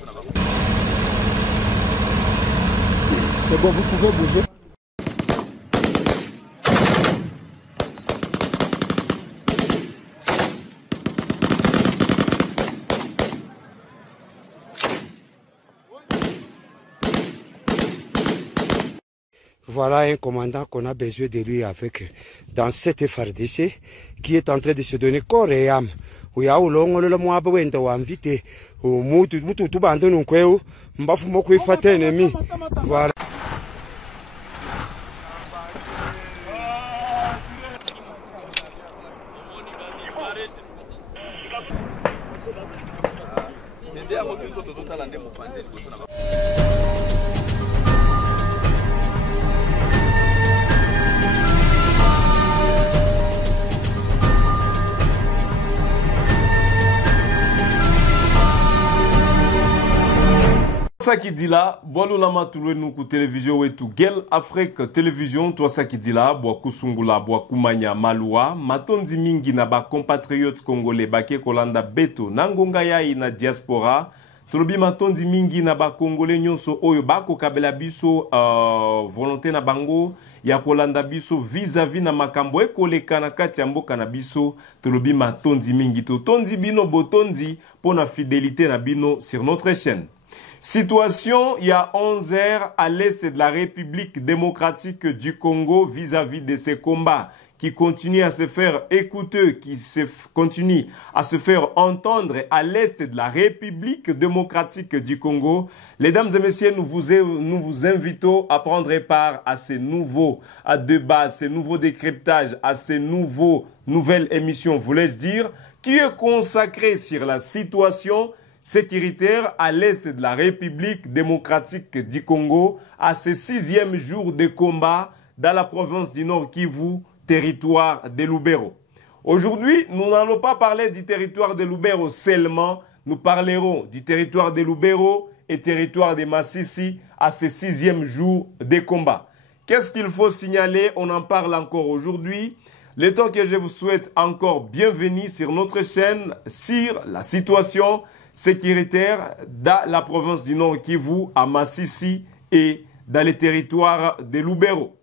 C'est bon, vous pouvez bouger. Voilà un commandant qu'on a besoin de lui avec dans cette FARDC qui est en train de se donner corps et âme. Voilà. Ça qui dit là, bois lama tulwe nuku télévision wetu Gel Afrique télévision, toi ça qui dit là, bois kusungula, bois kumanya malua, matondi mingi na ba compatriotes congolais bake kolanda beto, nangonga yai na diaspora, tolobi matondi mingi na ba congolais nyonso oyo bako kabela biso volonté na bango, ya kolanda biso vis-à-vis na makambo ekoleka na kati ya mboka na biso, tolobi matondi mingi to tondi bino botondi pona fidélité na bino sur notre chaîne. Situation, il y a 11 heures à l'est de la République démocratique du Congo vis-à-vis de ces combats qui continuent à se faire écouter, continuent à se faire entendre à l'est de la République démocratique du Congo. Mesdames et messieurs, nous vous invitons à prendre part à ces nouveaux débats, ces nouveaux décryptages, à ces nouvelles émissions, voulais-je dire, qui est consacrée sur la situation sécuritaire à l'est de la République démocratique du Congo à ce 6e jour de combat dans la province du Nord Kivu, territoire de Lubero. Aujourd'hui, nous n'allons pas parler du territoire de Lubero seulement, nous parlerons du territoire de Lubero et territoire de Masisi à ce 6e jour de combat. Qu'est-ce qu'il faut signaler? On en parle encore aujourd'hui. Le temps que je vous souhaite encore bienvenue sur notre chaîne sur la situation sécuritaire dans la province du Nord Kivu, à Masisi et dans les territoires de Lubero.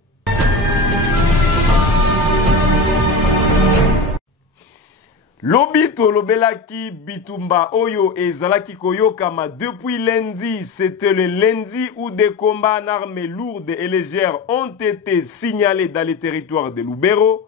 Lobito Lobelaki Bitumba Oyo et Zalaki Koyokama depuis lundi, c'était le lundi où des combats en armes lourdes et légères ont été signalés dans les territoires de Lubero.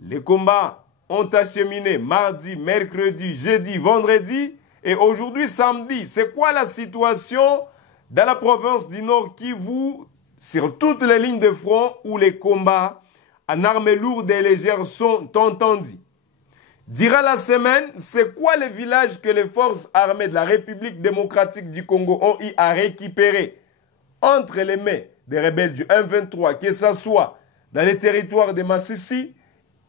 Les combats ont acheminé mardi, mercredi, jeudi, vendredi. Et aujourd'hui, samedi, c'est quoi la situation dans la province du Nord Kivu, sur toutes les lignes de front où les combats en armes lourdes et légères sont entendus? Durant la semaine, c'est quoi les villages que les forces armées de la République démocratique du Congo ont eu à récupérer entre les mains des rebelles du M23, que ce soit dans les territoires de Masisi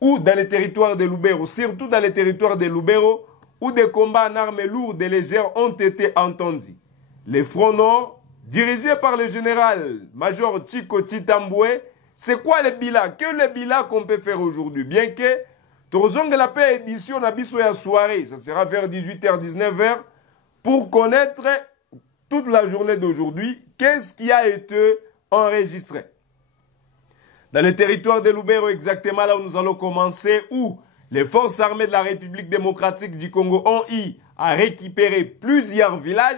ou dans les territoires de Lubero, surtout dans les territoires de Lubero, où des combats en armes lourdes et légères ont été entendus. Les fronts nord, dirigés par le général-major Chico Titamboué, c'est quoi les bilans? Que les bilans qu'on peut faire aujourd'hui? Bien que, Torozong la paix édition na biso ya soirée, ça sera vers 18h, 19h, pour connaître toute la journée d'aujourd'hui, qu'est-ce qui a été enregistré. Dans le territoire de Lubero, exactement là où nous allons commencer, où les forces armées de la République démocratique du Congo ont eu à récupérer plusieurs villages,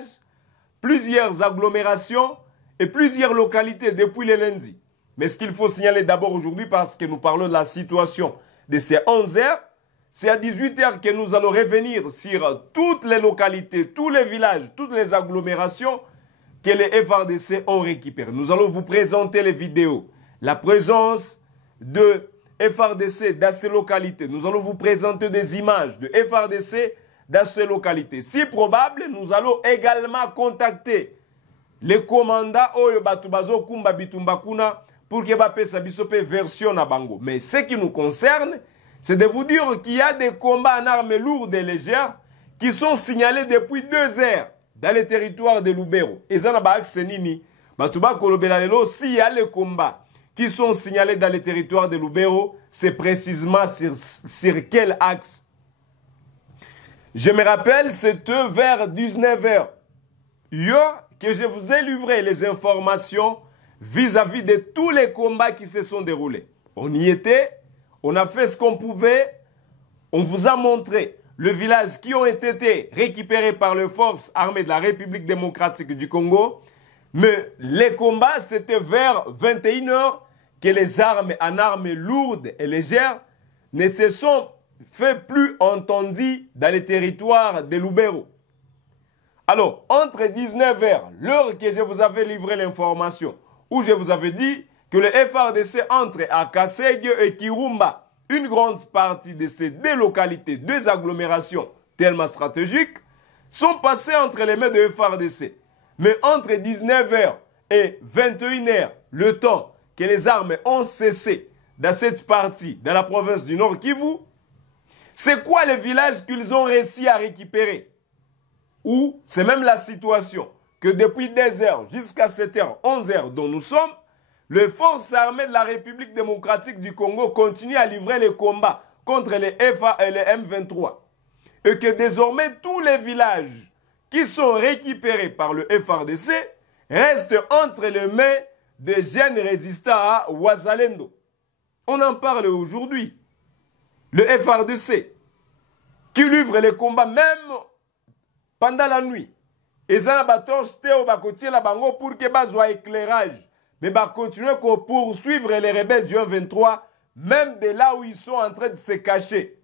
plusieurs agglomérations et plusieurs localités depuis le lundi. Mais ce qu'il faut signaler d'abord aujourd'hui, parce que nous parlons de la situation de ces 11 heures, c'est à 18 heures que nous allons revenir sur toutes les localités, tous les villages, toutes les agglomérations que les FARDC ont récupérées. Nous allons vous présenter les vidéos, la présence de FARDC dans ces localités. Nous allons vous présenter des images de FARDC dans ces localités. Si probable, nous allons également contacter les commandants Oyo Batubazo Kumba Bitumbakuna pour que Bapesa Bisope version na bango. Mais ce qui nous concerne, c'est de vous dire qu'il y a des combats en armes lourdes et légères qui sont signalés depuis 2 heures dans les territoires de Lubero. Et ça n'a pas accès nini. Batuba Kolobelalelo, s'il y a les combats qui sont signalés dans les territoires de Lubero, c'est précisément sur quel axe? Je me rappelle, c'était vers 19h. que je vous ai livré les informations vis-à-vis de tous les combats qui se sont déroulés. On y était, on a fait ce qu'on pouvait, on vous a montré le village qui ont été récupérés par les forces armées de la République démocratique du Congo. Mais les combats, c'était vers 21 h que les armes en armes lourdes et légères ne se sont fait plus entendus dans les territoires de Lubero. Alors, entre 19 h, l'heure que je vous avais livré l'information, où je vous avais dit que le FARDC entre à Kasségue et Kirumba, une grande partie de ces deux localités, deux agglomérations tellement stratégiques, sont passées entre les mains de FARDC. Mais entre 19 h et 21 h, le temps que les armes ont cessé dans cette partie, dans la province du Nord Kivu, c'est quoi les villages qu'ils ont réussi à récupérer? Ou c'est même la situation que depuis 2 h jusqu'à 7 h, 11 h dont nous sommes, les forces armées de la République démocratique du Congo continuent à livrer les combats contre les FA et les M23. Et que désormais tous les villages qui sont récupérés par le FARDC restent entre les mains des jeunes résistants à Wazalendo. On en parle aujourd'hui. Le FARDC qui livre les combats même pendant la nuit. Et ça va torcher la bango pour que bazwa éclairage. Mais va continuer à poursuivre les rebelles du 1-23, même de là où ils sont en train de se cacher.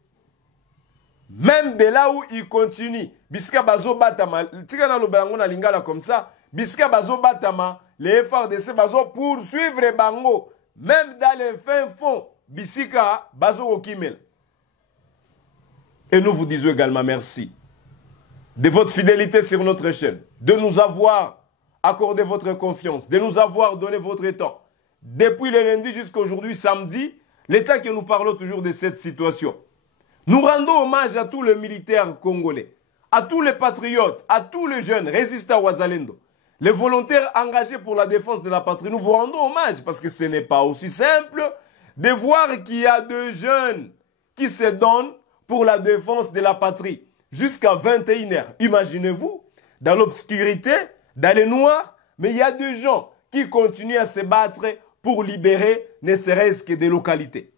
Même de là où ils continuent. Biska bazo batama, tika na lobango na lingala comme ça, biska bazo batama, les FARDC bazo poursuivre les bango, même dans les fins fonds, bisika bazo okimel. Et nous vous disons également merci de votre fidélité sur notre chaîne, de nous avoir accordé votre confiance, de nous avoir donné votre temps. Depuis le lundi jusqu'à aujourd'hui, samedi, l'état que nous parlons toujours de cette situation. Nous rendons hommage à tous les militaires congolais, à tous les patriotes, à tous les jeunes résistants à Wazalendo, les volontaires engagés pour la défense de la patrie. Nous vous rendons hommage parce que ce n'est pas aussi simple de voir qu'il y a des jeunes qui se donnent pour la défense de la patrie jusqu'à 21 h. Imaginez-vous, dans l'obscurité, dans les noirs, mais il y a des gens qui continuent à se battre pour libérer ne serait-ce que des localités.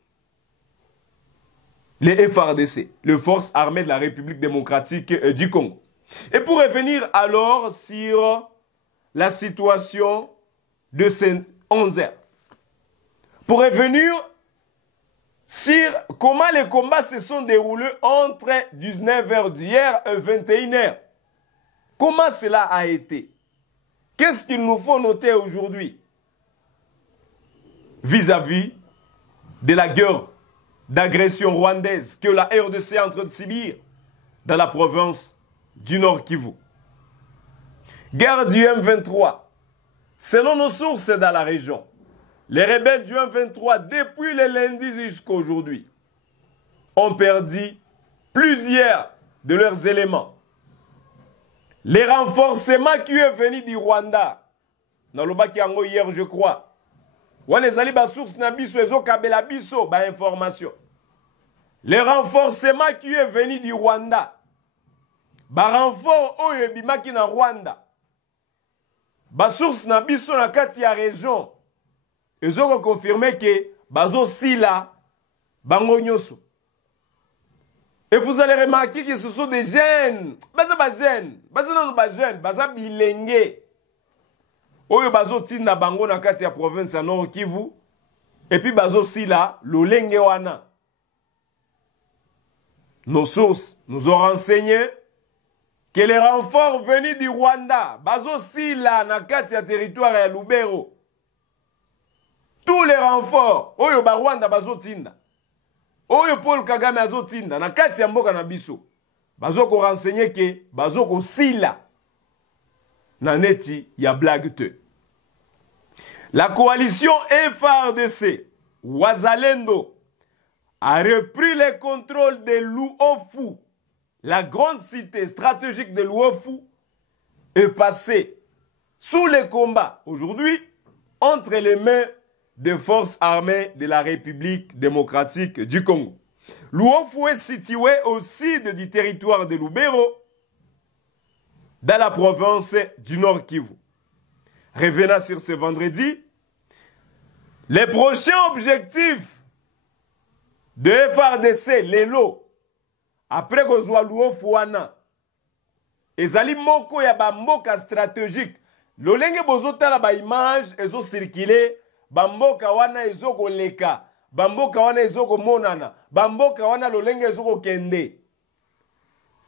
Les FARDC, les forces armées de la République démocratique du Congo. Et pour revenir alors sur la situation de ces 11 h. Pour revenir sur comment les combats se sont déroulés entre 19 h d'hier et 21 h. Comment cela a été? Qu'est-ce qu'il nous faut noter aujourd'hui vis-à-vis de la guerre d'agression rwandaise que la RDC est en train de subir dans la province du Nord Kivu? Guerre du M23. Selon nos sources dans la région, les rebelles du M23, depuis le lundi jusqu'à aujourd'hui, ont perdu plusieurs de leurs éléments. Les renforcements qui est venu du Rwanda, dans le bac hier, je crois, les renforcements qui est venu du Rwanda, renfort oyebimaki na Rwanda, source na biso na kati ya région, ils ont confirmé que bazo sila bango nyoso. Et vous allez remarquer que ce sont des jeunes, baza bilenge. Oyo bazo tinda bango na kati ya province ya Nord Kivu, et puis bazo sila lolenge wana. Nos sources nous ont renseigné que les renforts venus du Rwanda, bazo sila na kati ya territoire ya Lubero. Tous les renforts, oyo ba Rwanda bazo tinda. Oyo Paul Kagame azo tinda na kati ya mboka na biso. Bazo ko renseigner que bazo ko sila na neti ya blague te. La coalition FARDC Wazalendo a repris le contrôle de Luofu. La grande cité stratégique de Luofu est passée sous les combats aujourd'hui entre les mains des forces armées de la République démocratique du Congo. Luofu est situé au sud du territoire de Lubero dans la province du Nord Kivu. Revenant sur ce vendredi, les prochains objectifs de FRDC, Lelo, après que soit Luo Fouana, ezali moko ya ba mboka stratégique. Lolenge bozotala ba image ezo circuler, ba mboka wana ezo koleka, ba mboka wana ezo komonana, ba mboka wana lolenge ezo kokende.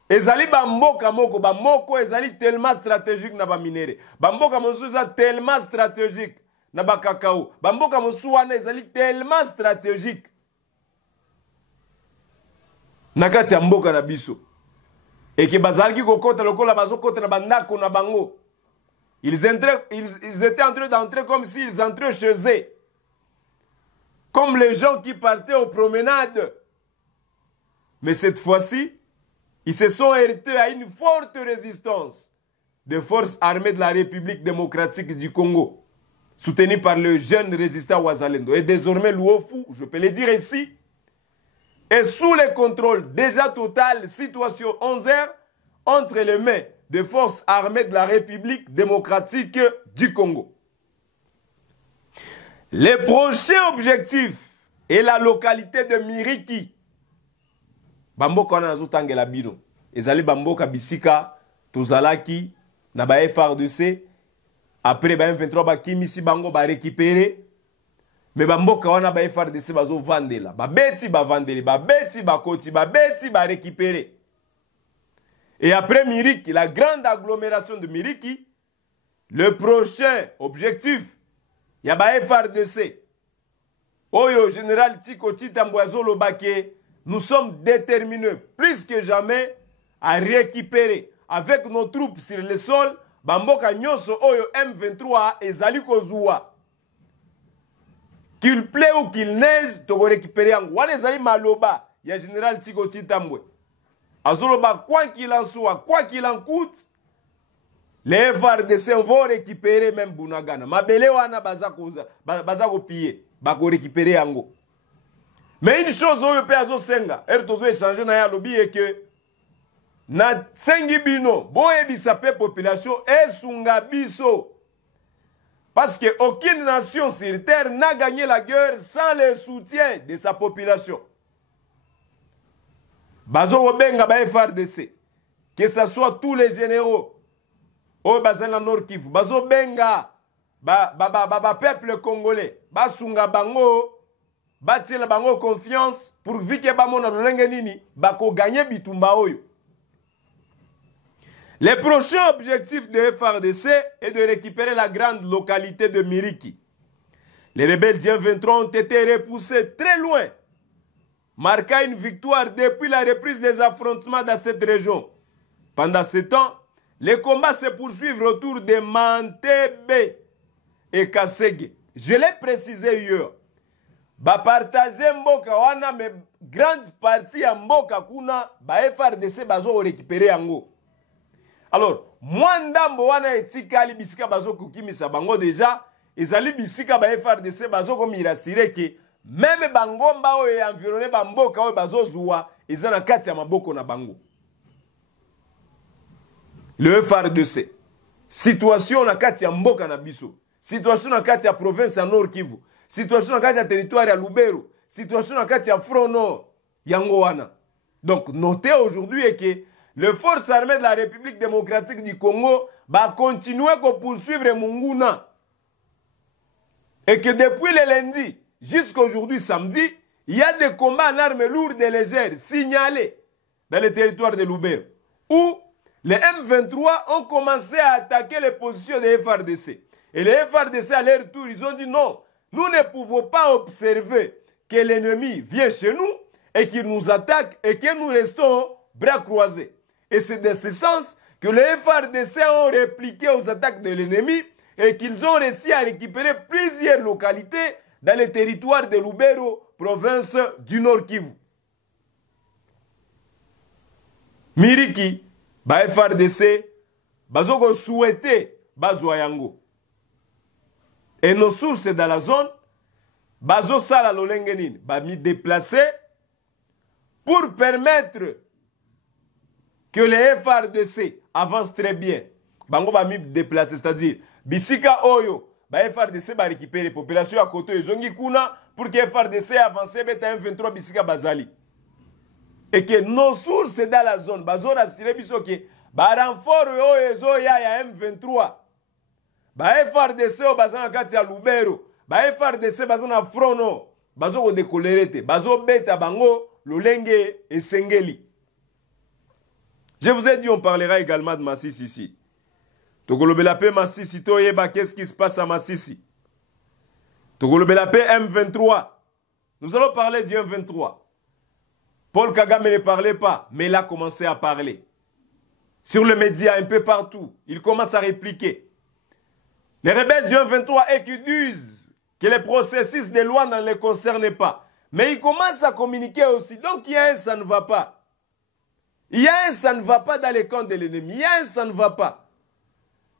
Ezali ba mboka moko ezali tellement stratégique na ba minere. Ba mboka mosusu eza tellement stratégique na ba cacao. Ba mboka mosusu wana ezali tellement stratégique na kati ya mboka na biso. Et que bazalaki kokota lokola bazokota na bandako na bango. Ils étaient en train d'entrer comme s'ils entraient chez eux. Comme les gens qui partaient aux promenades. Mais cette fois-ci, ils se sont heurtés à une forte résistance des forces armées de la République démocratique du Congo, soutenues par le jeune résistant Wazalendo. Et désormais, Luofu, je peux le dire ici, est sous le contrôle déjà total, situation 11h, entre les mains des forces armées de la République démocratique du Congo. Les prochains objectifs est la localité de Miriki. Bamboka wana nazotangela bino. Ezali bamboka bisika tozalaki na ba FRDC. Après ba M23 ba kimisi bango ba récupérer. Mais bamboka wana ba FRDC bazo vandela. Ba beti ba vandeli, ba beti ba koti, ba beti ba récupérer. Et après Miriki, la grande agglomération de Miriki, le prochain objectif, il y a ba FRDC. Oyo général Tiko Titamboazo Lobake, nous sommes déterminés plus que jamais à récupérer avec nos troupes sur le sol bamboka nyonso oyo M23 ezali kozua. Qu'il plaît ou qu'il neige, tu vas récupérer en wana ezali maloba ya général Tiko Titambwe. Azoloba quoi qu'il en soit, quoi qu'il en coûte, les FARDC vont récupérer même Bunagana. Mabele wana bazako piller, bako récupérer yango. Mais une chose on peut azo senga, ertozo échanger na ya lobby est que na sengi bino, boye bisape population esunga biso. Parce que aucune nation sur terre n'a gagné la guerre sans le soutien de sa population. Bazo obenga ba FARDC, que ce soit tous les généraux, au bazana Nord Kivu, bazo benga ba peuple congolais, basunga bango, batila bango confiance pour vike bamona lolenge nini, bako gagner bitumba oyo. Le prochain objectif de FARDC est de récupérer la grande localité de Miriki. Les rebelles du M23 ont été repoussés très loin, marquant une victoire depuis la reprise des affrontements dans cette région. Pendant ce temps, les combats se poursuivent autour de Mantebe et Kasege. Je l'ai précisé hier. Ba partager mboka wana mais grande partie ya mboka kuna ba FARDC bazo récupérer yango. Alors, moi ndambo wana etikali bisika bazo kukimisa bango déjà, ezali bisika ba FARDC bazo komirasire ke même bangomba oyo environné ba mboka oyo bazo zuwa ezana kati ya maboko na bango. Le FARDC, situation na kati ya mboka na biso, situation na kati ya province ya Nord Kivu, situation na kati ya territoire ya Lubero, situation na kati ya front nord yango wana. Donc notez aujourd'hui que les forces armées de la République démocratique du Congo va continuer à poursuivre Munguna. Et que depuis le lundi jusqu'à aujourd'hui samedi, il y a des combats en armes lourdes et légères signalés dans le territoire de Lubero, où les M23 ont commencé à attaquer les positions des FARDC. Et les FARDC à leur tour, ils ont dit non, nous ne pouvons pas observer que l'ennemi vient chez nous et qu'il nous attaque et que nous restons bras croisés. Et c'est dans ce sens que les FARDC ont répliqué aux attaques de l'ennemi et qu'ils ont réussi à récupérer plusieurs localités dans le territoire de Lubero, province du Nord Kivu. Miriki, ba FARDC, bazoko souhaité bazwa yango. Et nos sources dans la zone, bazo sala lolengenin, ba mi déplacer pour permettre que les FRDC avancent très bien. Bango ba mi déplacer, c'est-à-dire bisika oyo ba FRDC ba récupérer population à côté ezongi kuna pour que FRDC avance beta M23 bisika bazali. Et que nos sources dans la zone bazo rassurer biso que ba renfort oyo ezo ya M23. Ba FRDC o bazana kati ya Lubero, ba FRDC bazana frono, bazo ko décolerete, bazo beta bango lolenge esengeli. Je vous ai dit, on parlera également de Massissi ici. Togolobelape Massissi, Toyeba, qu'est-ce qui se passe à Massissi? Togolobelape M23. Nous allons parler du M23. Paul Kagame ne parlait pas, mais il a commencé à parler. Sur les médias, un peu partout, il commence à répliquer. Les rebelles du M23 et qui disent que les processus de loi ne les concernent pas. Mais ils commencent à communiquer aussi. Donc il y a un ça ne va pas. Il y a un ça ne va pas dans les camps de l'ennemi. Il y a un ça ne va pas.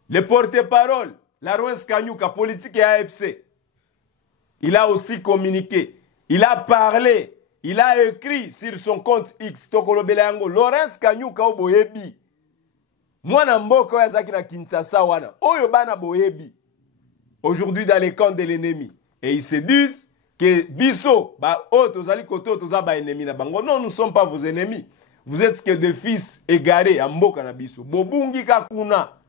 Le porte-parole, Laurence Kanyuka, politique et AFC, il a aussi communiqué. Il a parlé. Il a écrit sur son compte X. Tokolobelango. Laurence Kanyuka o boyebi. Mwana mboko ya zaki na Kinshasa wana. Oyo bana boyebi. Aujourd'hui dans les camps de l'ennemi. Et ils se disent que biso, ba o tozali koto toza ba ennemi na bango. Non, nous ne sommes pas vos ennemis. Vous êtes que des fils égarés à mboka na biso. Bobungi kakuna.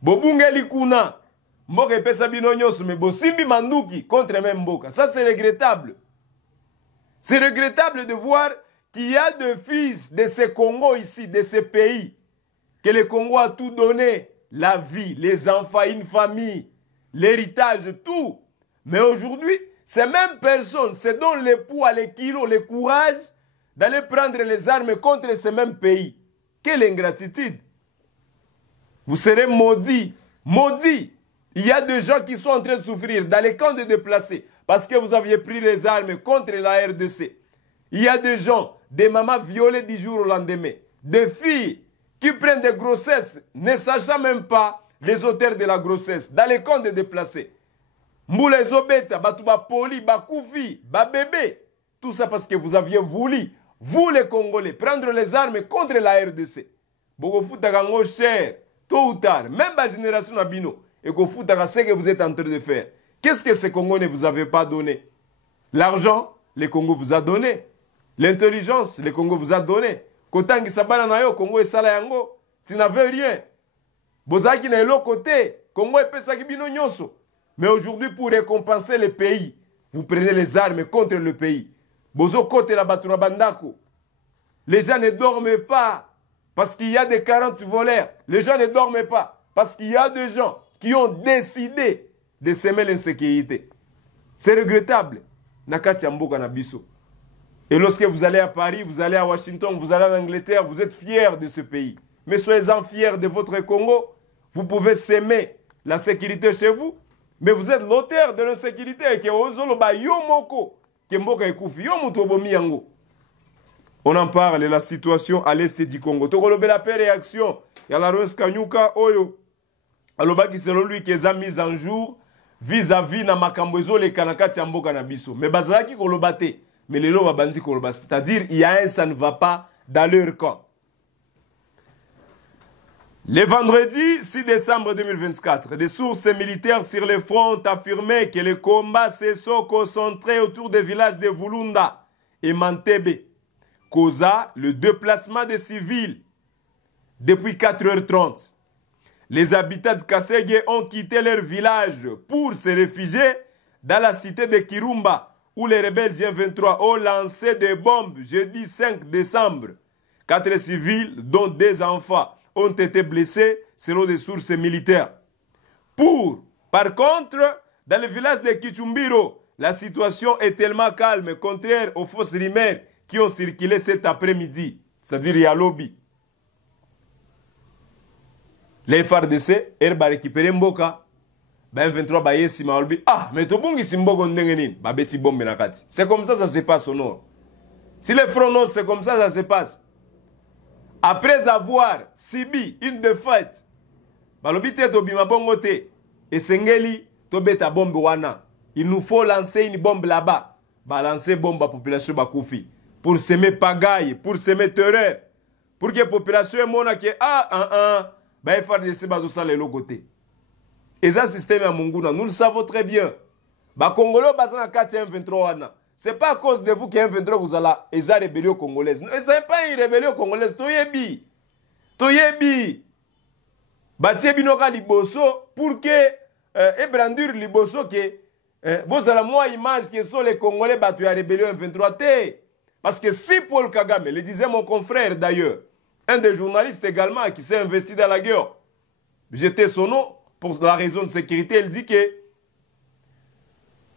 Bobungeli kuna. Mboka epesa bino nyoso me bosimbi manduki contre même mboka. Ça c'est regrettable. C'est regrettable de voir qu'il y a des fils de ce Congo ici, de ce pays, que le Congo a tout donné, la vie, les enfants, une famille, l'héritage, tout. Mais aujourd'hui, ces mêmes personnes se donnent les poids, les kilos, le courage d'aller prendre les armes contre ces mêmes pays. Quelle ingratitude! Vous serez maudits, maudits. Il y a des gens qui sont en train de souffrir dans les camps de déplacés parce que vous aviez pris les armes contre la RDC. Il y a des gens, des mamans violées du jour au lendemain, des filles qui prennent des grossesses, ne sachant même pas les auteurs de la grossesse, dans les camps de déplacés. Mboula Zobeta, Batouba Poli, Bakoufi, Babébé. Tout ça parce que vous aviez voulu, vous les Congolais, prendre les armes contre la RDC. Beaucoup Gango cher, tôt ou tard, même la génération Nabino, et que ce que vous êtes en train de faire. Qu'est-ce que ces Congolais ne vous avez pas donné? L'argent, le Congo vous a donné. L'intelligence, le Congo vous a donné. Kotangi Sabana Nayo, Congo et Salayango, tu n'avais rien. Bozaki na l'autre côté, Congo et Pesaki Bino Nyoso. Mais aujourd'hui, pour récompenser le pays, vous prenez les armes contre le pays. Bozo côté la Batura Bandako. Les gens ne dorment pas parce qu'il y a des 40 voleurs. Les gens ne dorment pas parce qu'il y a des gens qui ont décidé de semer l'insécurité. C'est regrettable. Nakati Mboka Nabiso. Et lorsque vous allez à Paris, vous allez à Washington, vous allez en Angleterre, vous êtes fiers de ce pays. Mais soyez-en fiers de votre Congo. Vous pouvez semer la sécurité chez vous. Mais vous êtes l'auteur de l'insécurité. On en parle, la situation à l'est du Congo. La réaction. Il y a la Laurence Kanyuka, Oyo. Alors, selon lui, qui est mise en jour vis-à-vis na makambozo les kanakati ya mboka na biso. Mais bazalaki kolobate. Mais les lois bandi kolobate. C'est-à-dire, il y a un ça ne va pas dans leur camp. Le vendredi 6 décembre 2024, des sources militaires sur le front ont affirmé que les combats se sont concentrés autour des villages de Vulunda et Mantebe, causant le déplacement des civils depuis 4h30. Les habitants de Kasségué ont quitté leur village pour se réfugier dans la cité de Kirumba, où les rebelles du M23 ont lancé des bombes jeudi 5 décembre. 4 civils, dont 2 enfants, ont été blessés selon des sources militaires. Par contre, dans le village de Kichumbiro, la situation est tellement calme, contraire aux fausses rumeurs qui ont circulé cet après-midi, c'est-à-dire Yalobi. Les FARDC, Herba récupéré Mboka, ben 23 baye si maolbi. Ah, mais to bungi si Mbogo ndengenin, ba beti bombe nakati. C'est comme ça se passe au nord. Si les fronts nord, c'est comme ça se passe. Après avoir subi une défaite, balobi te to bima bongo te, et sengeli to beta bombe wana. Il nous faut lancer une bombe là-bas. Balancer bombe à la population bakoufi. Pour semer pagaille, pour semer terreur. pour que la population ait mona que bah FARDC bazo sala le côté. Et ça système à Munguna, nous le savons très bien. Bah Congolais bazo na 423 wana. C'est pas à cause de vous que M23 vous allez eza rébellion congolaise. Ce n'est pas une rébellion congolaise, toyebi. Toyebi. Batie binoka liboso pour que ebrandur liboso que vous avez moins image que sont les Congolais battus à rébellion M23 T. Parce que si Paul Kagame, le disait mon confrère d'ailleurs, un des journalistes également qui s'est investi dans la guerre, j'étais son nom pour la raison de sécurité, il dit que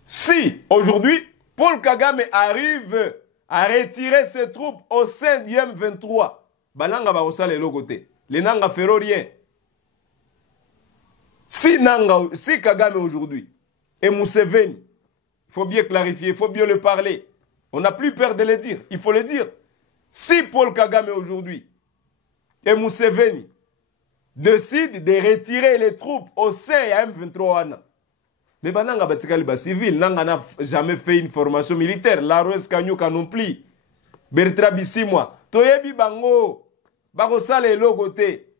si aujourd'hui Paul Kagame arrive à retirer ses troupes au sein du M23, Bananga va aussi aller de l'autre côté. Les Nanga feront rien. Si Kagame aujourd'hui et Museveni, il faut bien clarifier, il faut bien le parler. On n'a plus peur de le dire, il faut le dire. Si Paul Kagame aujourd'hui et Museveni décident de retirer les troupes au sein de M23, mais Bananga Batikali ba civil, Nanga n'a jamais fait une formation militaire. Laroes Kanyuka non plus. Bertrand Bisimwa. Toyebi Bango. Barosale logoté.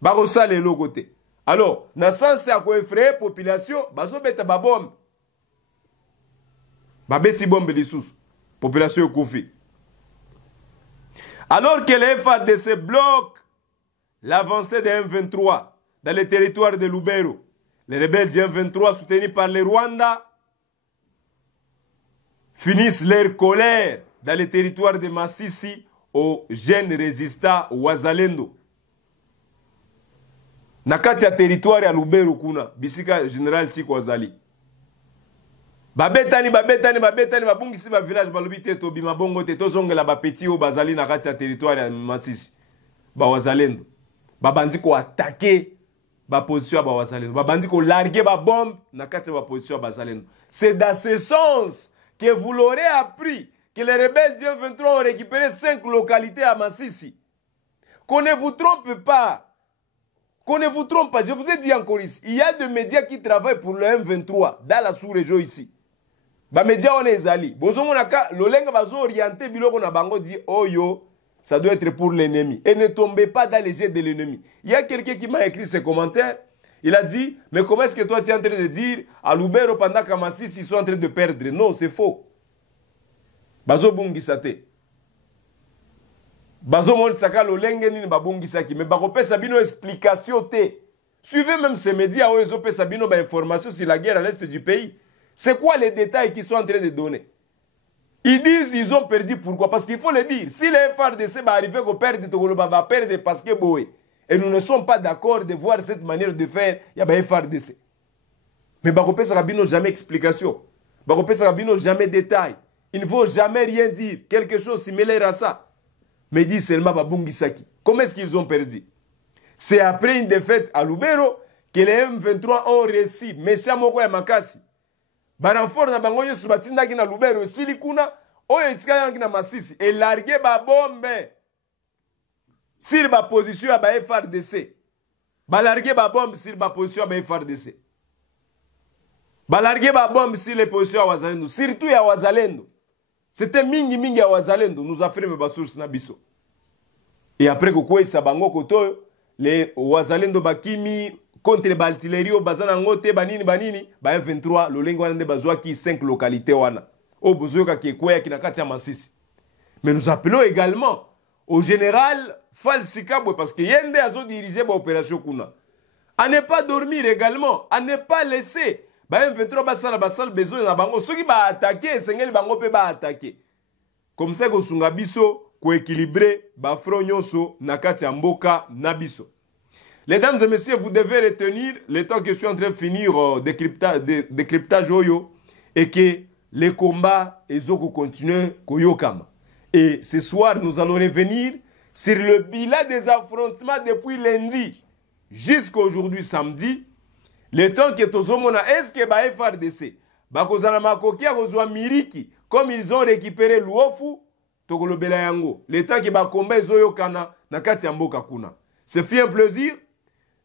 Barosale logoté. Alors, na sens à quoi effrayer population, baso beta babom. Babeti bombe lisous. Population koufi. Alors que les FARDC bloquent l'avancée de M23 dans le territoire de Lubero, les rebelles du M23 soutenus par le Rwanda finissent leur colère dans le territoire de Massissi aux jeunes résistants Wazalendo. Nakati ya territoire ya Lubero kuna bisika général Tiko Wazali. Babetani babungisi ba village balobite to bima bongo te to zongela ba petit o bazali nakati ya territoire ya Massissi. Ba Wazalendo. Babandi ko attaquer ba position ba Wazalendo. Babandi ko larguer ba bombe nakati ba position ba Wazalendo. C'est dans ce sens que vous l'aurez appris que les rebelles du M23 ont récupéré 5 localités à Massissi. Qu'on ne vous trompe pas. Qu'on ne vous trompe pas. Je vous ai dit encore ici, il y a des médias qui travaillent pour le M23 dans la sous-région ici. Les médias on est allés. L'olenga va orienter biloko na bango dit oh yo, ça doit être pour l'ennemi. Et ne tombez pas dans les jets de l'ennemi. Il y a quelqu'un qui m'a écrit ses commentaires. Il a dit, mais comment est-ce que toi tu es en train de dire à Lubero pendant qu'à Massissi ils sont en train de perdre? Non, c'est faux. Bazo bungisate. Bazo mon saka lolenge nini babungisaki. Mais barope sabino explication te. Suivez même ces médias où ils ont fait sabino ba information sur la guerre à l'est du pays. C'est quoi les détails qu'ils sont en train de donner? Ils disent ils ont perdu pourquoi? Parce qu'il faut le dire. Si les FARDC va arriver qu'on perde, va perdre parce que boé. Et nous ne sommes pas d'accord de voir cette manière de faire. Il y a des FARDC. Mais barope sabino jamais explication. Barope sabino jamais détail. Il ne faut jamais rien dire, quelque chose similaire à ça. Mais dit seulement Babungisaki. Comment est-ce qu'ils ont perdu? C'est après une défaite à Lubero que les M23 ont réussi. Messia Moko ya Makasi. Baranfort na bangoyo subatinda na Lubero silikuna oyo itika yangi na Massissi et larguer ba bombe. Sur ba position à ba FARDC. Ba larguer ba bombe sur ba position à ba FARDC. Ba larguer ba bombe sur les positions à Wazalendo, surtout ya Wazalendo. C'était mingi à Wazalendo, nous affirme basource na biso. Et après que ça bango koto, les Wazalendo bakimi contre l'artillerie bazana ngote banini ba M23 lolengo wana bazwa ki 5 localités wana. O bozoka ki kwea kinakati ya Massissi. Mais nous appelons également au général Falsikabwe parce que yende azo diriger ba opération kuna. À ne pas dormir également, à ne pas laisser ba M23 basala besoin na bango soki ba attaquer sengeli bango pe ba attaquer. Comme ça ko sunga biso ko équilibrer ba front nyonso na kati ya mboka na biso. Mesdames et messieurs, vous devez retenir le temps que je suis en train de finir décryptage oyo et que les combats ezoko continuent koyokama. Et ce soir, nous allons revenir sur le bilan des affrontements depuis lundi jusqu'à aujourd'hui samedi. Le temps que tozomona est-ce que ba FARDC bakozana makoki a kozwa miriki comme ils ont récupéré Luofu tokolobela yango. Le temps que ba combat ezoyokana na kati ya mboka kuna. C'est fait un plaisir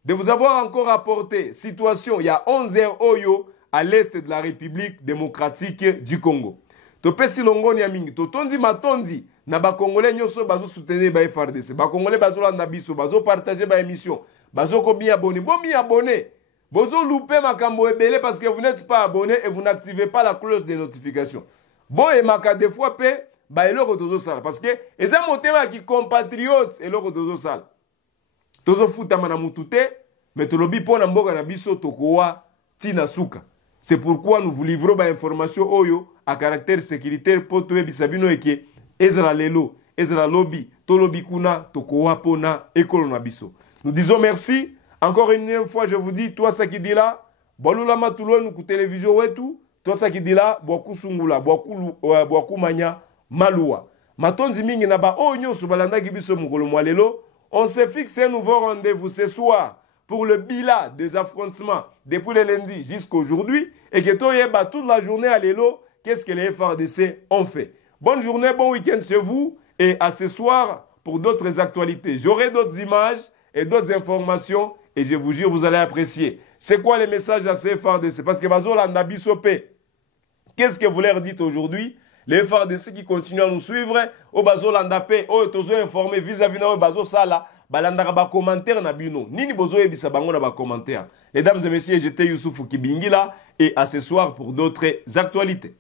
de vous avoir encore apporté situation il y a 11 heures oyo à l'est de la République démocratique du Congo. Topesi longoni ya mingi totondi matondi na ba Congolais nyonso bazo soutenir ba FRDC. Ba Congolais bazo landa biso, bazo partager ba émission, bazo ko mi abonné. Bon mi abonné. Bozo loupé makambo ebele parce que vous n'êtes pas abonné et vous n'activez pas la cloche de notification. Bon et maka des fois pe ba eloko tozo sala parce que eza motema ki compatriotes eloko tozo sala. Tozo futa mana mutute mais tolobi pona mboka na biso tokowa tina suka. C'est pourquoi nous vous livrons ba information oyo à caractère sécuritaire pour toye bisabino eke ezra lelo, ezra lobi, tolobi kuna tokowa pona ekolo na biso. Nous disons merci. Encore une fois, je vous dis, toi ça qui dit là, bolula matulwe nuku télévision wetu, toi ça qui dit là, boku sungula, boku manya malua. Matonzi mingi na ba onyo subalanda kibiso mukolo mwalelo, on se fixe un nouveau rendez-vous ce soir pour le bilan des affrontements depuis le lundi jusqu'à aujourd'hui et que toi yeba toute la journée à l'élo, qu'est-ce que les FRDC ont fait. Bonne journée, bon week-end chez vous et à ce soir pour d'autres actualités. J'aurai d'autres images et d'autres informations. Et je vous jure, vous allez apprécier. C'est quoi les messages à ces FRDC? Parce que Bazola Nabisopé, qu'est-ce que vous leur dites aujourd'hui? Les FRDC qui continuent à nous suivre, au Bazola Ndapé, au Tozo informé vis-à-vis de Bazo Sala, Balandara ba commentaire na bino. Nini Bozo ebisa bango na ba commentaire. Mesdames et messieurs, j'étais Youssouf Kibingila et à ce soir pour d'autres actualités.